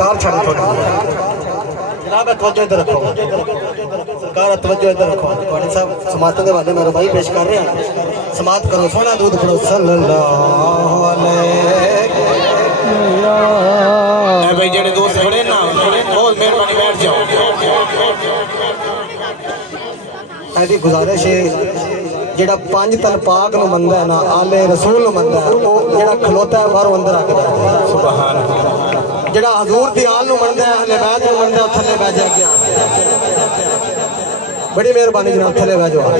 तार छड़ थोड़ी जनाब तवज्जो इधर रखो सरकार तवज्जो इधर रखो थोड़ी साहब समात के वाले मेरे भाई पेश कर रहे हैं समात करो सोना दूध पड़ो सल्लल्लाहु अलैहि ए भाई जेड़े दोस्त खड़े ना बहुत मेहरबानी बैठ जाओ ऐसी गुजारिश है जेड़ा पांच तन पाक नु मंदा है ना आले रसूल नु मंदा है जेड़ा खलोता है बाहर अंदर आके सुभान अल्लाह जेड़ा हजूर दी आल नु मंदा है अहले बैत नु मंदा है थल्ले बैठ जा गया बड़ी मेहरबानी जनाब थल्ले बैठ जाओ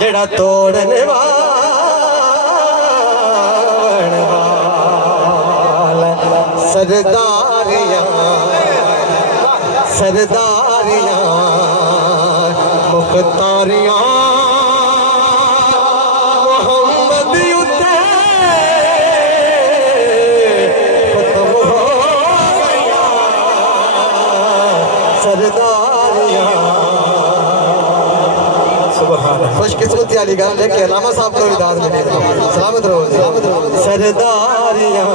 जेड़ा तोड़ने वाला सरदारियां सरदारियां मुख्तारियां मोहम्मद उते खत्म हो गया सरदारियां खुशकिस्मती वाली गल है कि अलामा साहब को विदात मिले सलामत रहो सरदारियां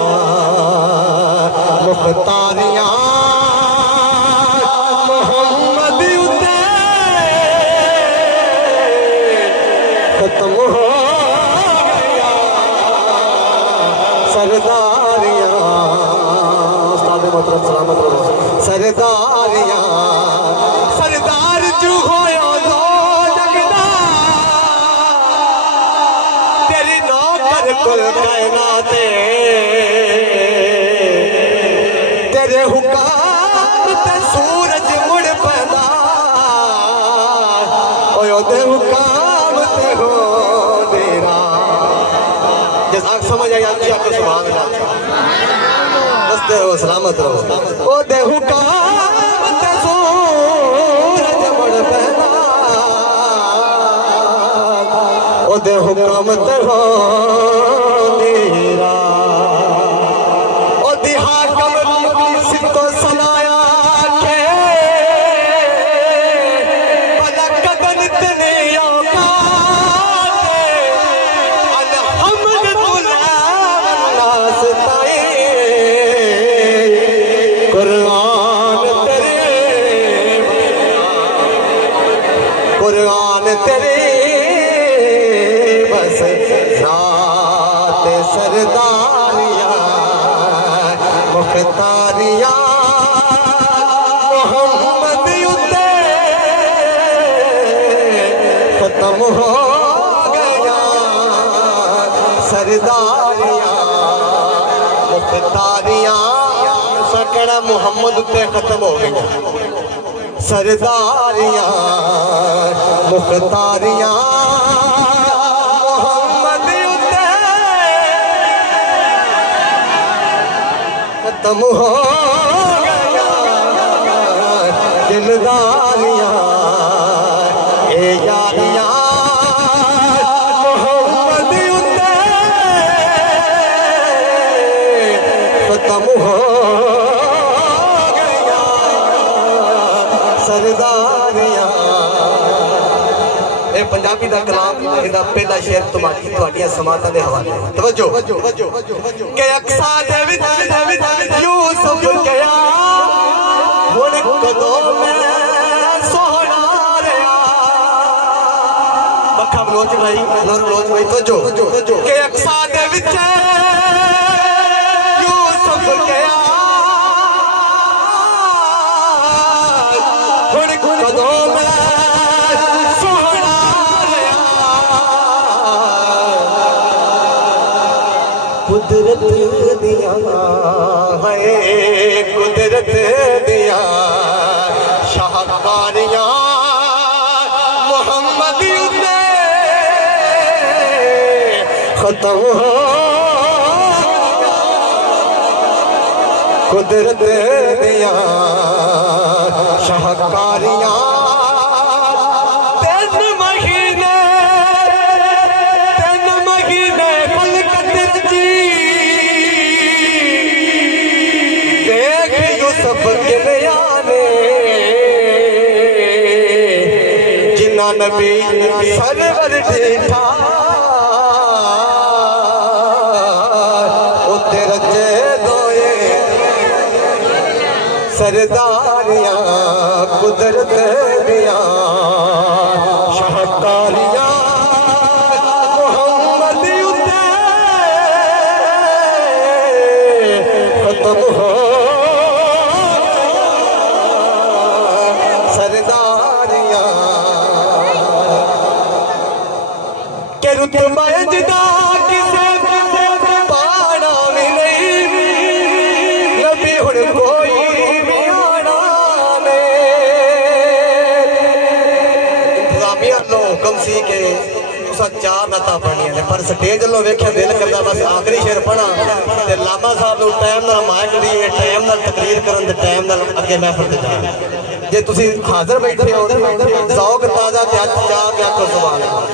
मुख्तारियां मोहम्मद उते खत्म हो गया सरदारियां उस्ताद मोहतरम सलामत रहो सरदारियां सरदार जो होया कुल कायनाते तेरे हुक्म ते सूरज मुड़ पैदा ओयो दे हुक्म ते हो तेरा जज़ाक समझ आई अच्छी आपको सुभान अल्लाह बस रहो सलामत रहो ओ दे हुक्म ते सूरज मुड़ पैदा ओ दे हुक्म ते हो कुरान तेरे बस रात सरदारियां मुख्तारियां मोहम्मद उते खत्म हो गया सरदारियां मुख्तारियां सकड़ा मोहम्मद उते खत्म हो गया सरदारियां मुख्तारियां मोहम्मद उते खत्म हो गया दिलदारियां ए यारियां मोहम्मद उते खत्म हो सरदारियां ये पंजाबी दा कलाम इहदा पहला शेर तुहाडियां समातां दे हवाले तवज्जो के अक्सा दे विच यूसुफ गया हुण कदों मैं सोहना रहा बखा बलोच भाई तवज्जो के अक्सा दे विच यूसुफ गया हुण कदों मैं कुदरत दिया है कुदरत दिया शाहकारियां मोहम्मद युद्ध खत्म हो कुदरत दिया शाहकारियां जिन्ना नबी सरवर देखा उत्ते रजे दोए सरदारियां कुदरत दिया शाहकारियां मोहम्मद युद्ध खत्म हो चार नता पढ़निया पर स्टेज लो वेख्या दिल करता बस आखिरी शेर पढ़ा ते लामा साहब नु टाइम नाल माइक दी टाइम नाल तकरीर करन दे टाइम नाल अगे महफिल ते जा जे तुसी हाजिर बैठे हो ज़ौक ताजा ते अज चा के आखो सुभान अल्लाह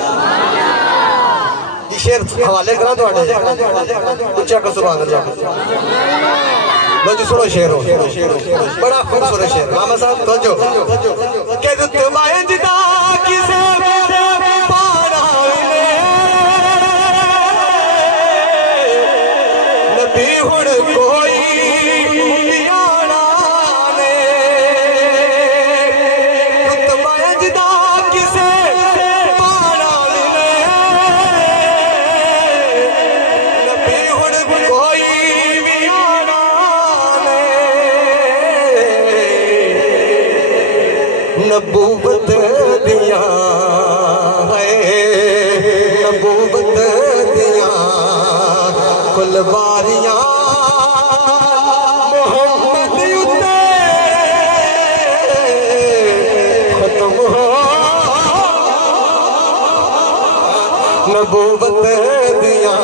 शेर हवाले करा तुहाडे उच्चा को सुभान अल्लाह लो जी सुनो शेर बड़ा खूबसूरत शेर लामा साहब तवज्जो के रुतबाए जिदा किसे हुण कोई लियाना ने रुतबा अजदा किसे पाना ने नबी हुण कोई लियाना ने नबूवत दिया है नबूवत दिया कुलबारियां मोहम्मद युद्ध खत्म हो नबूवत दिया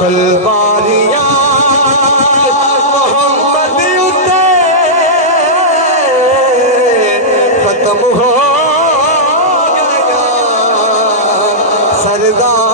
कुलबारियां मोहम्मद युद्ध खत्म हो गया सरदार